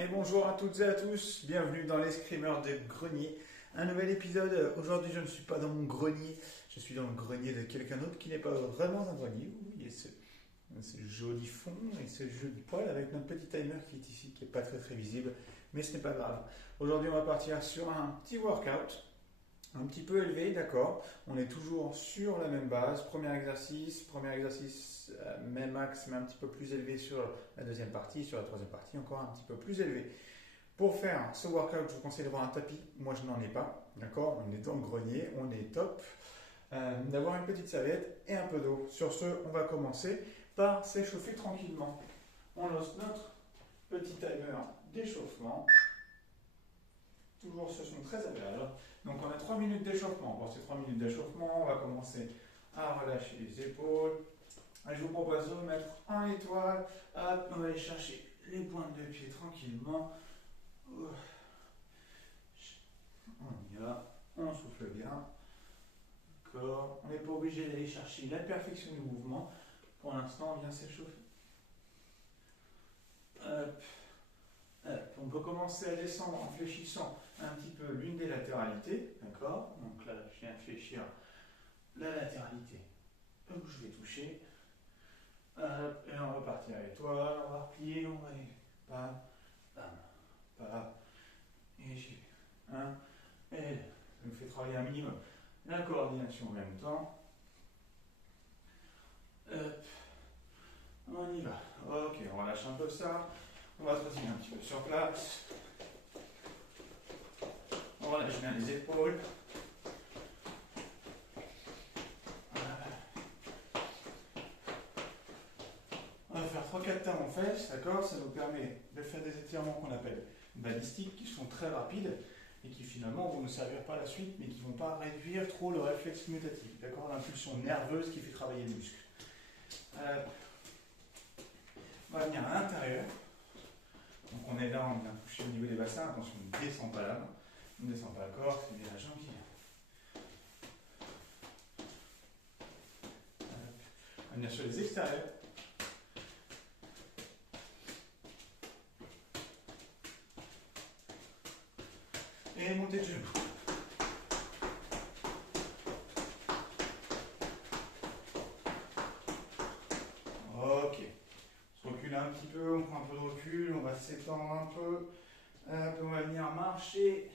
Et bonjour à toutes et à tous, bienvenue dans l'escrimeur de grenier. Un nouvel épisode. Aujourd'hui, je ne suis pas dans mon grenier, je suis dans le grenier de quelqu'un d'autre qui n'est pas vraiment un grenier. Vous voyez ce joli fond et ce joli poil avec notre petit timer qui est ici, qui n'est pas très visible, mais ce n'est pas grave. Aujourd'hui, on va partir sur un petit workout, un petit peu élevé, d'accord. On est toujours sur la même base. Premier exercice, même axe, mais un petit peu plus élevé sur la deuxième partie, sur la troisième partie, encore un petit peu plus élevé. Pour faire ce workout, je vous conseille d'avoir un tapis. Moi, je n'en ai pas, d'accord. On est dans le grenier, on est top. D'avoir une petite serviette et un peu d'eau. Sur ce, on va commencer par s'échauffer tranquillement. On lance notre petit timer d'échauffement. Toujours ce son très agréable. Donc on a 3 minutes d'échauffement. Pour ces 3 minutes d'échauffement, on va commencer à relâcher les épaules. Et je vous propose de mettre en étoile. Hop, on va aller chercher les pointes de pied tranquillement. On y va, on souffle bien. D'accord. On n'est pas obligé d'aller chercher la perfection du mouvement. Pour l'instant, on vient s'échauffer. Hop. On peut commencer à descendre en fléchissant un petit peu l'une des latéralités, d'accord. Donc là, je viens fléchir la latéralité où je vais toucher. Et on va partir à l'étoile, on va replier, on va aller pam, pam, pam, et j'y vais. Un, et deux. Ça nous fait travailler un minimum la coordination en même temps. Hop. On y va. Ok, on relâche un peu ça. On va trottiner un petit peu sur place. On relâche bien les épaules. On va faire 3-4 temps en fesses, d'accord. Ça nous permet de faire des étirements qu'on appelle balistiques, qui sont très rapides et qui finalement vont nous servir par la suite, mais qui ne vont pas réduire trop le réflexe mutatif, d'accord. L'impulsion nerveuse qui fait travailler les muscles. On va venir à l'intérieur. Donc on est là, on vient toucher au niveau des bassins. Attention, on ne descend pas la main, on ne descend pas la corde, c'est bien la jambe qui vient. On va venir sur les extérieurs. Et monter de genoux. Ok. On se recule un petit peu, on prend un peu de recul, on va s'étendre un peu. On va venir marcher.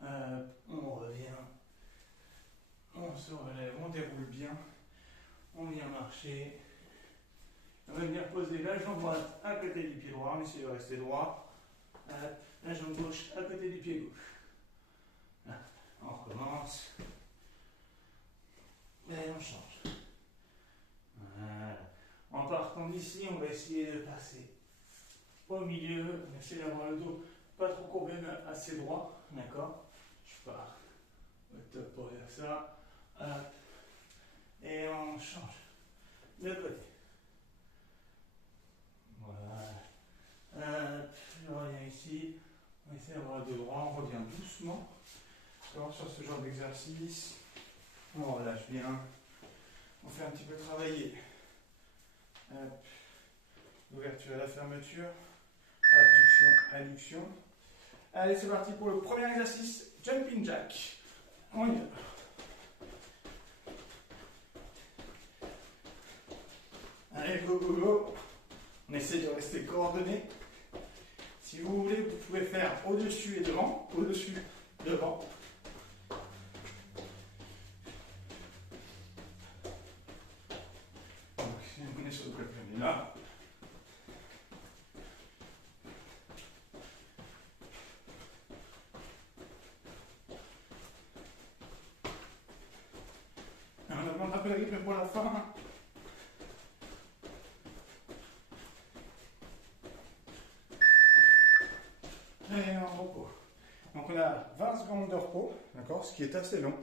On revient. On se relève, on déroule bien. On vient marcher. On va venir poser la jambe droite à côté du pied droit. On essaie de rester droit. La jambe gauche à côté du pied gauche. On recommence. Et on change. Voilà. En partant d'ici, on va essayer de passer au milieu. On essaie d'avoir le dos pas trop courbé, mais assez droit. D'accord. Je pars au top pour faire ça. Et on change de côté. Voilà. On revient ici. On essaie d'avoir le dos droit. On revient doucement. Alors, sur ce genre d'exercice, on relâche bien. On fait un petit peu travailler. L'ouverture et la fermeture. Abduction, adduction. Allez, c'est parti pour le premier exercice. Jumping jack. On y va. Allez, go, go, go. On essaie de rester coordonné. Si vous voulez, vous pouvez faire au-dessus et devant. Au-dessus, devant. Donc, on est sur le côté, on est là. Et on augmente un peu le rythme pour la fin. Et en repos. Donc on a 20 secondes de repos, d'accord, ce qui est assez long.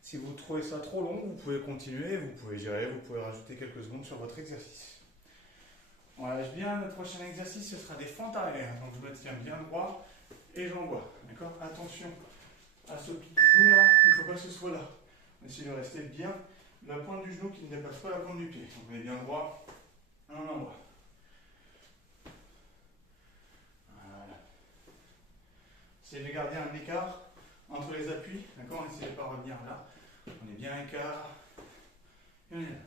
Si vous trouvez ça trop long, vous pouvez continuer, vous pouvez gérer, vous pouvez rajouter quelques secondes sur votre exercice. On relâche bien, notre prochain exercice, ce sera des fentes arrière. Donc je me tiens bien droit et j'envoie, d'accord. Attention à ce pied de genou là, il ne faut pas que ce soit là. On essaie de rester bien, la pointe du genou qui ne dépasse pas la pointe du pied. Donc on est bien droit, et on envoie. Essayez de garder un écart entre les appuis, d'accord? Essayez de ne pas revenir là. On est bien à écart. Et on est là.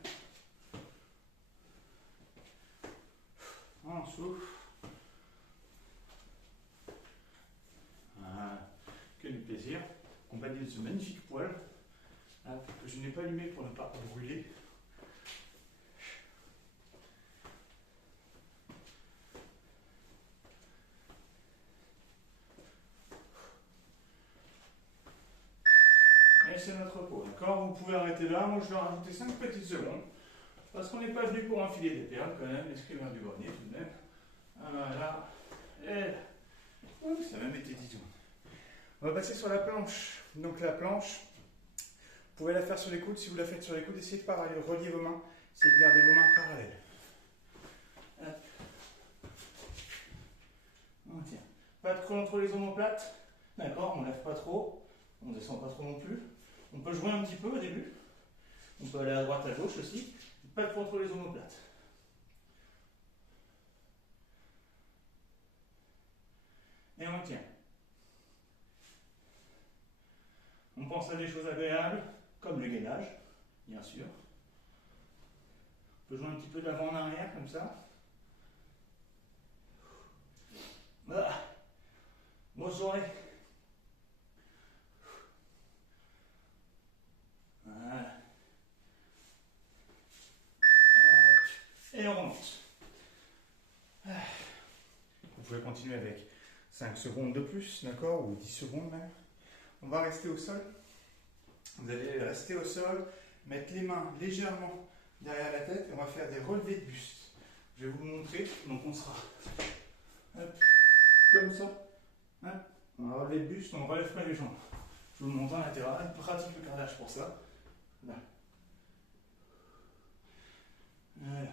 On souffle. Voilà. Que du plaisir. Accompagné de ce magnifique poil que je n'ai pas allumé pour ne pas brûler. Et c'est notre peau, d'accord? Vous pouvez arrêter là. Moi, je vais rajouter 5 petites secondes. Parce qu'on n'est pas venu pour enfiler des perles, quand même, l'escrimeur du grenier, tout de même. Voilà. Et ouh, ça a même été 10 secondes. On va passer sur la planche. Donc, la planche, vous pouvez la faire sur les coudes. Si vous la faites sur les coudes, essayez de relier vos mains. Essayez de garder vos mains parallèles. Hop. On tient. Pas de creux entre les omoplates. D'accord? On ne lève pas trop. On ne descend pas trop non plus. On peut jouer un petit peu au début. On peut aller à droite, à gauche aussi. Pas de contre les omoplates. Et on tient. On pense à des choses agréables, comme le gainage, bien sûr. On peut jouer un petit peu d'avant en arrière, comme ça. Voilà. Bonne journée. Voilà. Et on remonte. Vous pouvez continuer avec 5 secondes de plus, d'accord, ou 10 secondes même. On va rester au sol. Vous allez rester au sol, mettre les mains légèrement derrière la tête et on va faire des relevés de buste. Je vais vous montrer. Donc on sera hop, comme ça. Hop. On va relever le buste, on ne relève pas les jambes. Je vous le montre en latéral, pratique le carrelage pour ça. Là. Voilà.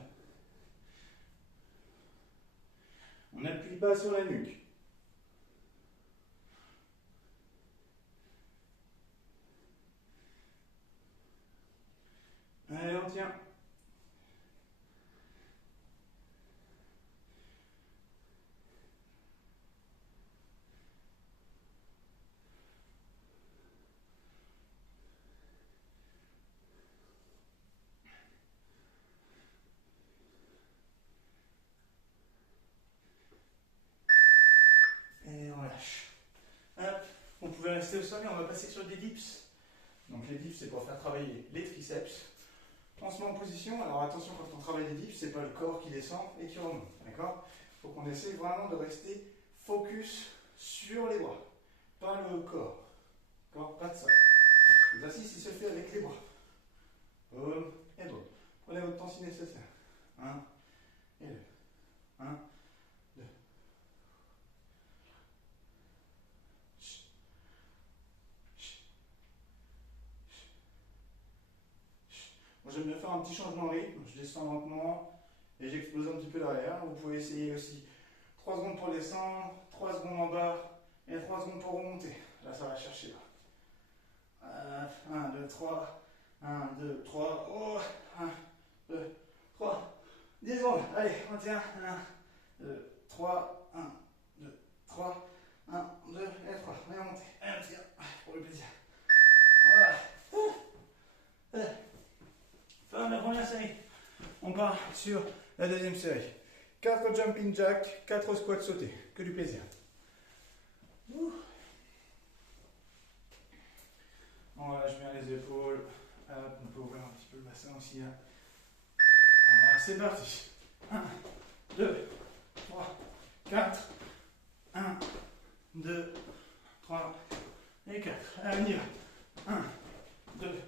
On n'appuie pas sur la nuque. Allez, on tient. Et on lâche. Hop. On pouvait rester au sol et on va passer sur des dips. Donc les dips, c'est pour faire travailler les triceps. On se met en position. Alors attention, quand on travaille les dips, c'est pas le corps qui descend et qui remonte. D'accord? Il faut qu'on essaie vraiment de rester focus sur les bras, pas le corps. D'accord? Pas de ça. L'exercice, il se fait avec les bras. Boum et boum. Prenez votre temps si nécessaire. 1 et 2. 1, 2. Moi, j'aime bien faire un petit changement de rythme. Je descends lentement et j'explose un petit peu derrière. Vous pouvez essayer aussi 3 secondes pour descendre, 3 secondes en bas et 3 secondes pour remonter. Là, ça va chercher. 1, 2, 3. 1, 2, 3. Oh, 1, 2, 3. 10 secondes. Allez, on tient. 1, 2, 3. 1, 2, 3. 1, 2 et 3. On est remonté. Et on tire. Pour le plaisir. Voilà. Fin de la première série. On part sur la deuxième série. 4 jumping jack, 4 squats sautés. Que du plaisir. On relâche bien les épaules. Hop, on peut ouvrir un petit peu le bassin aussi. Hein. Alors, c'est parti. 1, 2, 3, 4. 1, 2, 3 et 4. Allez, on y va. 1, 2,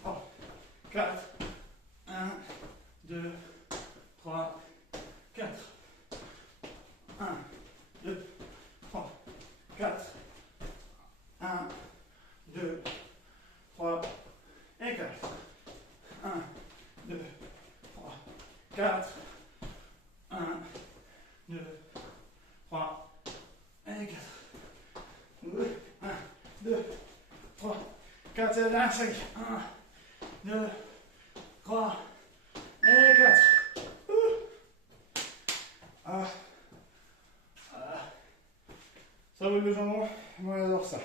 3, 4. 1, 2, 3, 4. 1, 2, 3, 4. 1, 2, 3 et 4. 1, 2, 3, 4. 1, 2, 3 et 4. 1, 2, 3, 4. C'est la dernière série. 1, 2, 3 et 4. Ça roule le jambon, moi j'adore ça.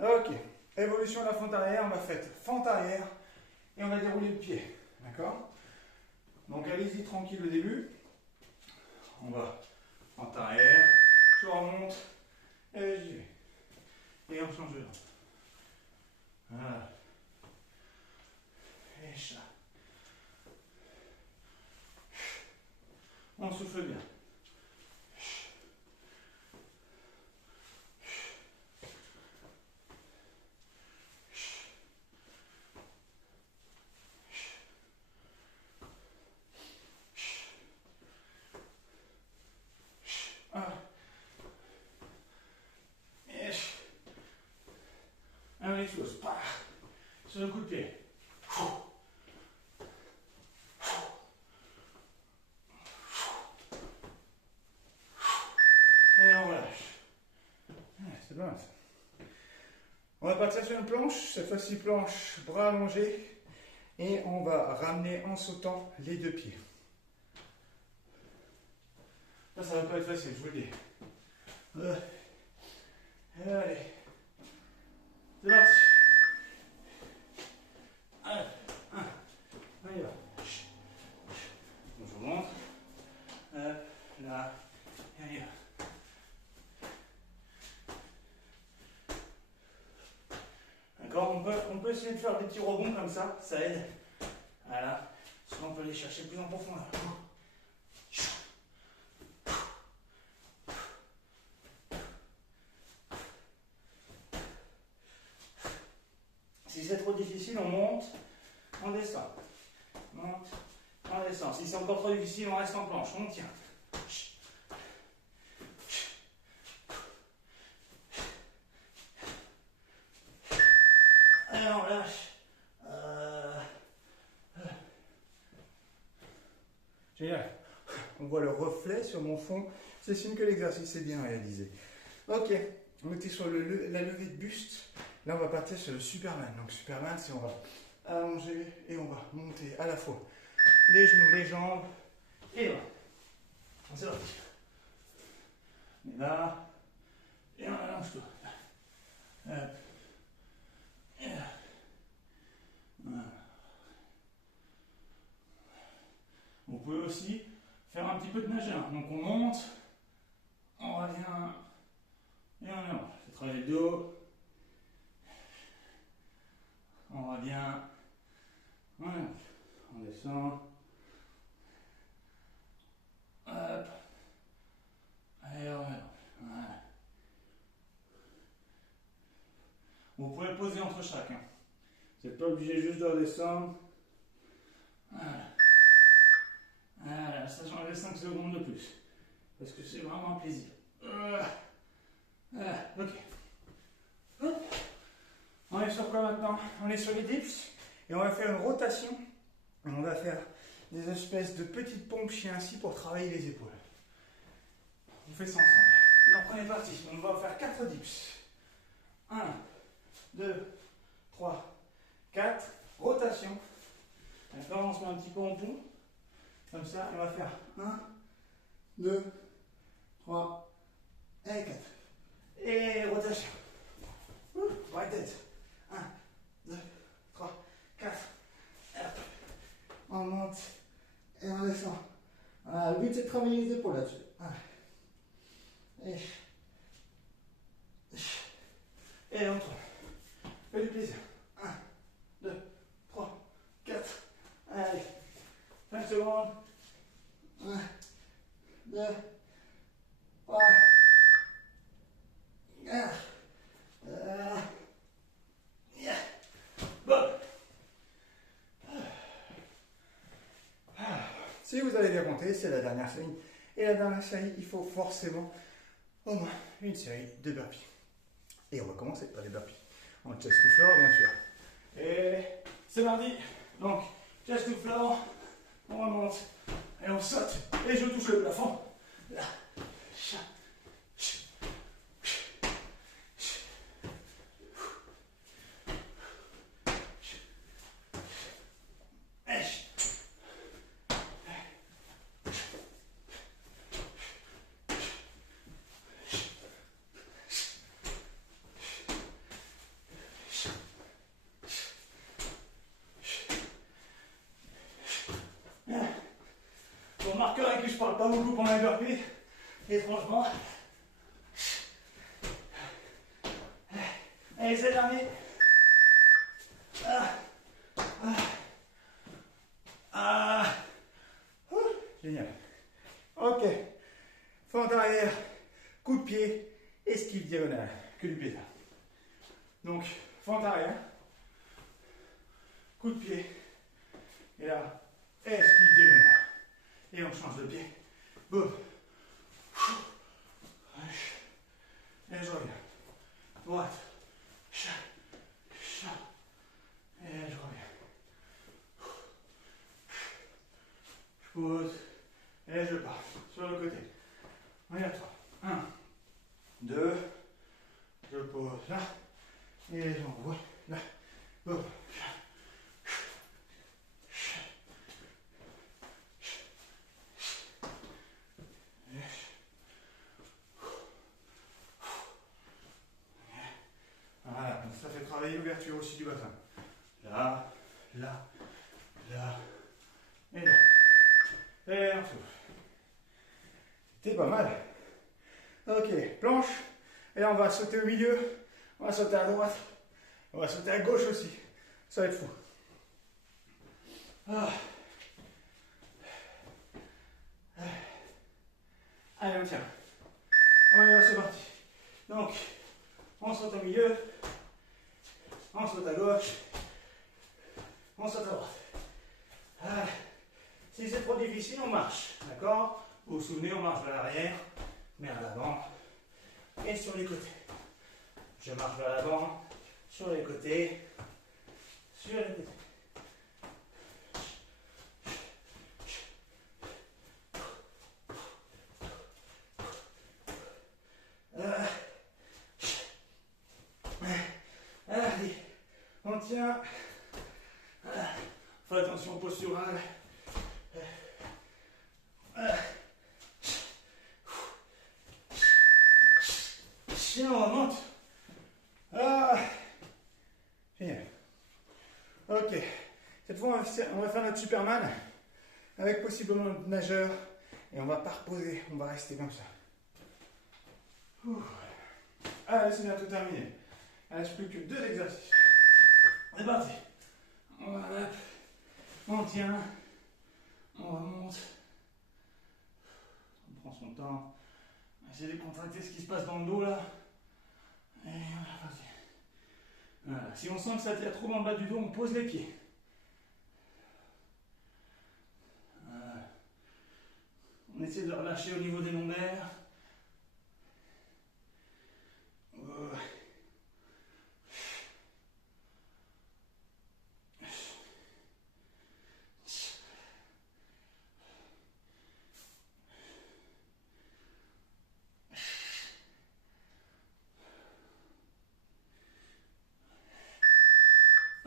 Ok, évolution de la fente arrière, on va faire fente arrière et on va dérouler le pied. D'accord? Donc allez-y tranquille au début. On va fente arrière, je remonte et j'y vais. Et on change de jambe. Voilà. Et ça. On souffle bien. Un les choses. Sur le coup de pied. Et on relâche. C'est bien ça. On va partir sur une planche. Cette fois-ci, planche, bras allongés. Et on va ramener en sautant les deux pieds. Ça va pas être facile, je vous le dis. Allez. C'est parti. Allez. On y va. Donc je monte. Là. Et on y va. D'accord, on peut essayer de faire des petits rebonds comme ça aide. Voilà. Sinon on peut aller chercher plus en profondeur. Si c'est trop difficile, on monte, on descend. Monte, on descend. Si c'est encore trop difficile, on reste en planche, on tient. Et on lâche. Génial. On voit le reflet sur mon fond. C'est signe que l'exercice est bien réalisé. Ok, on était sur la levée de buste. Là, on va partir sur le Superman. Donc, Superman, c'est on va allonger et on va monter à la fois les genoux, les jambes et là. C'est parti. On est là et on allonge tout. Hop. Et là. Voilà. Vous pouvez aussi faire un petit peu de nageur. Donc, on monte, on revient et on allonge. C'est travailler le dos. On revient, voilà. On descend, hop, et on revient. Voilà. Vous pouvez poser entre chaque. Vous n'êtes pas obligé juste de redescendre. Voilà. Voilà, ça change 5 secondes de plus. Parce que c'est vraiment un plaisir. Voilà, ok. Hop. On est sur quoi maintenant? On est sur les dips et on va faire une rotation. Et on va faire des espèces de petites pompes chien ainsi pour travailler les épaules. On fait ça ensemble. Donc on est parti. On va faire 4 dips. 1, 2, 3, 4. Rotation. D'accord, on se met un petit peu en pont. Comme ça, on va faire 1, 2, 3 et 4. Et rotation. Right tête. 1, 2, 3, 4. Hop. On monte et on descend. Voilà, le but c'est de travailler les épaules là-dessus. Et on tourne. Fais du plaisir. 1, 2, 3, 4. Allez. 5 secondes. 1, 2, 3, 4. Bon. Si vous avez bien compté, c'est la dernière série. Et la dernière série, il faut forcément au moins une série de burpees. Et on va commencer par les burpees. En chest to floor, bien sûr. Et c'est mardi. Donc, chest to floor, on remonte et on saute. Et je touche le plafond. Là. je parle pas beaucoup pendant les burpees. Et franchement, allez, c'est le dernier. Génial. Ok. Fente arrière, coup de pied, esquive diagonale. Que du plaisir. Donc, fente arrière, coup de pied, et là, esquive diagonale. Et on change de pied. Boum. Et je reviens. Droite. Et je reviens. Je pose. Et je pars. Sur le côté. Regarde-toi. 1, 2. Je pose là. Et j'envoie là. Boum. Voilà, donc ça fait travailler l'ouverture aussi du bassin. Là, là, là, et là. Et on souffle. C'était pas mal. Ok, planche. Et là, on va sauter au milieu. On va sauter à droite. On va sauter à gauche aussi. Ça va être fou. Ah. Allez, on tient. On y va, c'est parti. Donc, on saute au milieu. On saute à gauche. On saute à droite. Ah. Si c'est trop difficile, on marche. D'accord? Vous vous souvenez, on marche vers l'arrière, vers l'avant et sur les côtés. Je marche vers l'avant, sur les côtés, sur les côtés. Allez, on tient. Fais attention posturale. On remonte. Génial. Ok. Cette fois, on va faire notre Superman avec possiblement notre nageur. Et on va pas reposer. On va rester comme ça. Allez, c'est bientôt terminé. Il ne reste plus que 2 exercices. C'est parti. Voilà. On tient. On remonte. On prend son temps. On va essayer de contracter ce qui se passe dans le dos là. Et on est parti. Voilà. Si on sent que ça tire trop dans le bas du dos, on pose les pieds. Voilà. On essaie de relâcher au niveau des lombaires.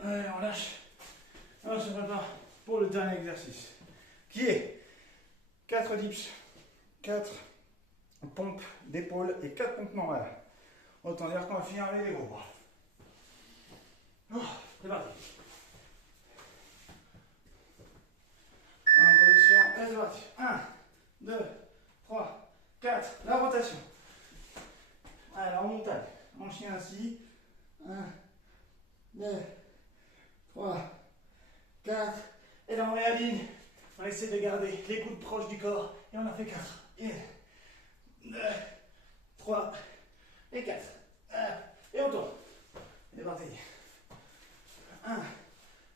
Allez, on lâche. On se prépare pour le dernier exercice. Qui est 4 dips, 4 pompes d'épaule et 4 pompes normales. Autant dire qu'on va finir avec les gros bras. C'est parti. En position, et c'est parti. 1, 2, 3, 4. La rotation. Alors, on montagne. En chien assis. 1, 2, 3, 4. Et là, on réaligne. On essaie de garder les coudes proches du corps. Et on a fait 4. 1, 2, 3 et 4. Et on tourne. C'est parti. 1,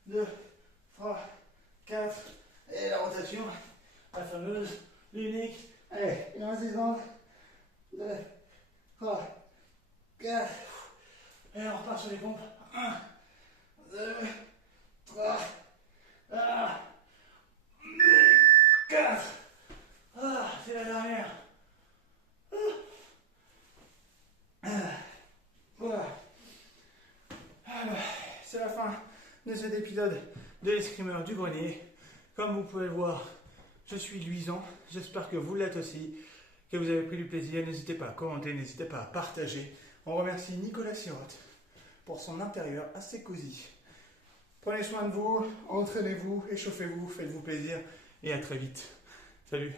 2, 3, 4. Et la rotation. La fameuse, l'unique. Allez, il en reste 10 secondes. 2, 3, 4. Et on repart sur les pompes. 1, 2, 3, 4. C'est la dernière. Voilà. C'est la fin de cet épisode de l'escrimeur du grenier. Comme vous pouvez le voir, je suis luisant. J'espère que vous l'êtes aussi, que vous avez pris du plaisir. N'hésitez pas à commenter, n'hésitez pas à partager. On remercie Nicolas Sirotte pour son intérieur assez cosy. Prenez soin de vous, entraînez-vous, échauffez-vous, faites-vous plaisir et à très vite. Salut!